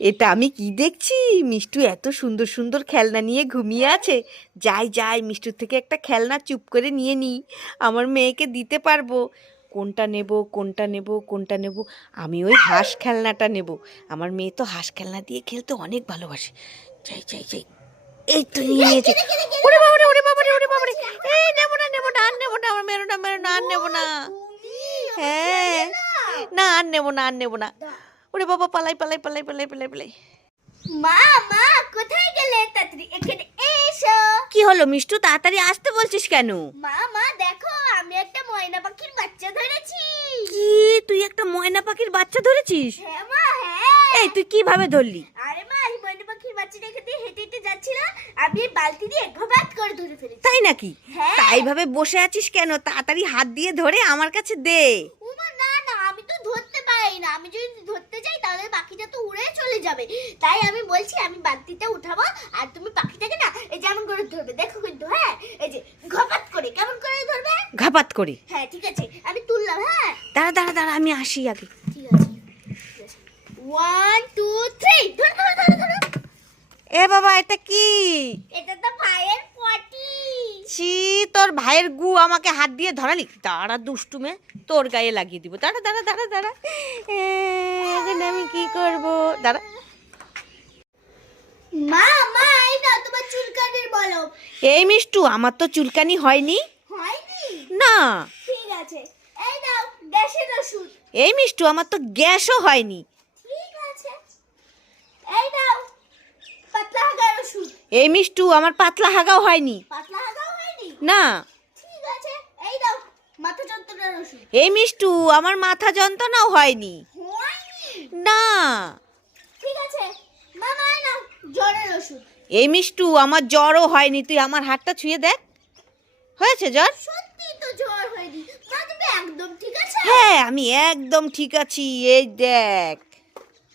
এটা আমি কি দেখছি? মিষ্টু এত সুন্দর সুন্দর খেলনা নিয়ে ঘুমিয়ে আছে। যাই যাই মিষ্টুর থেকে একটা খেলনা চুপ করে নিয়ে নিই। আমার মেয়েকে দিতে পারব। কোনটা নেব কোনটা নেব কোনটা নেব? আমি ওই হাঁস খেলনাটা নেব। আমার মেয়ে তো হাঁস খেলনা দিয়ে খেলতে অনেক ভালোবাসে। যাই যাই যাই। এই তো নিয়ে নিয়েছি। ওরে বাবারে ওরে বাবারে ওরে বাবারে এই নেব না নেব না আর নেব না আমার মেরো না মেরো না আর নেব না। হ্যাঁ। না আর নেব না আর নেব না। ওরে বাবা পালাই পালাই পালাই পালাই পালাই পালাই। মা মা কোথায় গেলে তাড়াতাড়ি? এখানে এসো। কি হলো মিষ্টু তাড়াতাড়ি আসতে বলছিস কেন? মা মা দেখো আমি একটা ময়না পাখির বাচ্চা ধরেছি। কি? তুই একটা ময়না পাখির বাচ্চা ধরেছিস? হ্যাঁ মা হ্যাঁ। এই তুই কীভাবে ধরলি? আরে মা এই ময়না পাখির বাচ্চাটা এখান দিয়ে হেঁটে হেঁটে যাচ্ছিল আমি এই বালতি দিয়ে ঘবাত করে ধরে ফেলেছি। তাই নাকি? হ্যাঁ। তাই ভাবে বসে আছিস কেন? তাড়াতাড়ি হাত দিয়ে ধরে আমার কাছে দে। পারি না আমি যদি ধরতে যাই তাহলে পাখিটা তো উড়ে চলে যাবে। তাই আমি বলছি আমি বালতিটা উঠাবো আর তুমি পাখিটাকে না এই যেমন করে ধরবে দেখো কিন্তু হ্যাঁ? এই যে ঘপাত করে কেমন করে ধরবে? ঘাপাত করে। হ্যাঁ ঠিক আছে আমি তুললাম হ্যাঁ? দাঁড়া দাঁড়া দাঁড়া আমি আসি আগে। ঠিক আছে ওয়ান টু থ্রি ধরো ধরো ধরো ধরো। এ বাবা এটা কি এটা তো ভাইয়ের পটি ছি তোর ভাইয়ের গু আমাকে হাত দিয়ে ধরালি? দাঁড়া দুষ্টুমে তোর গায়ে লাগিয়ে দিব। দাঁড়া দাঁড়া দাঁড়া দাঁড়া। এখন আমি কি করব? দাঁড়া। মা মা এই দাও তোমার চুলকানির বলো। এই মিষ্টু আমার তো চুলকানি হয়নি। হয়নি? না। ঠিক আছে এই দাও গ্যাসের ওষুধ। এই মিষ্টু আমার তো গ্যাসও হয়নি। ঠিক আছে এই দাও পাতলা হাগার ওষুধ। এই মিষ্টু আমার পাতলা হাগাও হয়নি। না। ঠিক আছে এই দাও মাথা যন্ত্রণার ওষুধ এই মিষ্টু আমার মাথা যন্ত্রণাও হয়নি। না। ঠিক আছে মামা এই জ্বরের ওষুধ এই মিষ্টু আমার জ্বরও হয়নি তুই আমার হাতটা ছুঁয়ে দেখ। হয়েছে জ্বর? সত্যি তো জ্বর হয়নি। মা তুমি একদম ঠিক আছে? হ্যাঁ আমি একদম ঠিক আছি এই দেখ।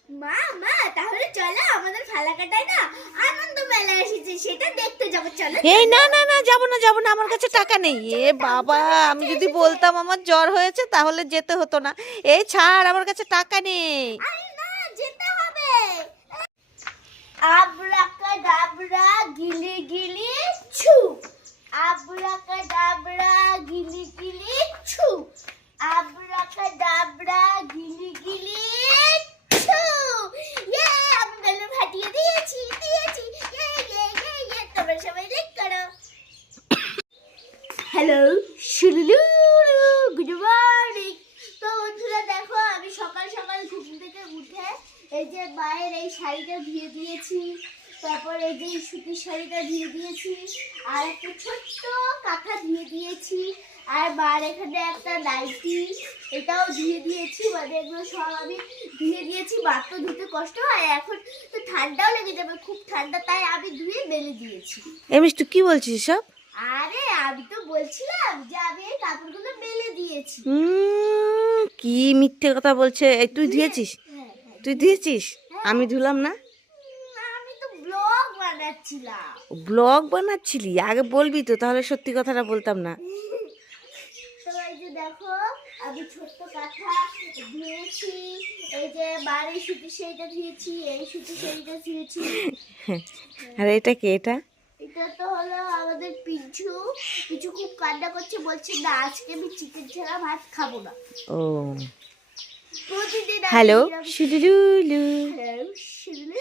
মা মা তাহলে চলো আমাদের না আনন্দ মেলা এসেছে সেটা দেখতে যাব চলো এই না না না যাব না যাব না আমার কাছে টাকা নেই। এ বাবা আমি যদি বলতাম আমার জ্বর হয়েছে তাহলে যেতে হতো না। এই ছাড় আমার কাছে টাকা নেই আরে না যেতে হবে আবরাকা ডাবরা গিলি গিলি ছু আবরাকা ডাবরা গিলি গিলি ছু আবরাকা ডাবরা গিলি গিলি ছু ইয়ে আমি বেলুন ফাটিয়ে দিয়েছি দিয়েছি ইয়ে ইয়ে ইয়ে ইয়ে তোমরা সবাই লাইক করো হ্যালো শুলুলু গুড মর্নিং তো বন্ধুরা, দেখো, আমি সকাল সকাল ঘুম থেকে উঠে এই যে মায়ের এই শাড়িটা ধুয়ে দিয়েছি, তারপর এই যে সুতির শাড়িটা ধুয়ে দিয়েছি, আর একটা ছোট্ট কাঁথা ধুয়ে দিয়েছি, আর মার এখানে একটা নাইটি, এটাও ধুয়ে দিয়েছি মানে এগুলো সব আমি ধুয়ে দিয়েছি, মার তো ধুতে কষ্ট হয়, এখন তো ঠান্ডাও লেগে যাবে, খুব ঠান্ডা, তাই আমি ধুয়ে মেলে দিয়েছি। এই মিষ্টু, কি বলছিস সব আরে আমি তো বলছিলাম যে আমি এই কাপড়গুলো মেলে দিয়েছি। কি মিথ্যে কথা বলছে? এই তুই ধুয়েছিস? হ্যাঁ, হ্যাঁ। তুই ধুয়েছিস? আমি ধুলাম না? আমি তো ব্লগ বানাচ্ছিলাম। ব্লগ বানাচ্ছিলি? আগে বলবি তো তাহলে সত্যি কথাটা বলতাম না। তো এই যে দেখো আমি ছোট্ট কাঁথা ধুয়েছি এই যে বাড়ি সুতি শাড়িটা ধুয়েছি এই সুতি শাড়িটা ধুয়েছি। আর এটা কি এটা? এটা তো হলো আমাদের পিছু পিছু খুব কান্না করছে বলছে না আজকে আমি চিকেন ছাড়া ভাত খাব না। ও। হ্যালো শুডুলু